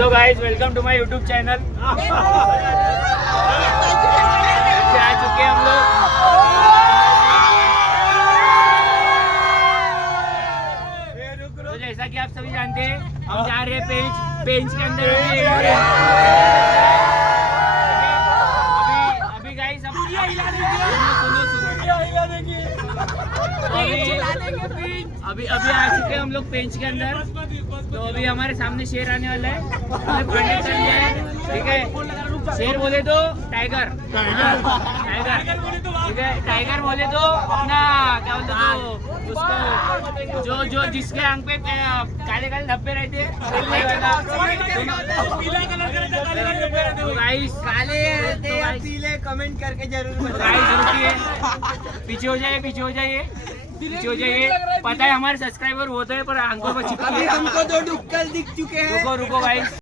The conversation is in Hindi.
Hello guys, welcome to my YouTube channel. आ चुके हैं हम लोग। तो जैसा कि आप सभी जानते हैं, हम जा रहे हैं पेंच के अंदर। अभी गाइस अभी आ चुके हैं हम लोग पेंच के अंदर। तो अभी हमारे सामने शेर आने वाला है, हमें पढ़ने चल जाए। ठीक है, शेर बोले तो टाइगर, टाइगर ठीक है। टाइगर बोले तो अपना क्या बोलते तो उसको जो जिसके आंख पे काले काले धब्बे रहते हैं, काले या पीले कमेंट करके जरूर रुकिए, पीछे हो जाइए, पीछे हो जाइए, पीछे हो जाइए। पता है हमारे सब्सक्राइबर होते हैं पर आंखों में चिपकी है। हमको 2 डुक्कल दिख चुके हैं। रुको रुको भाई।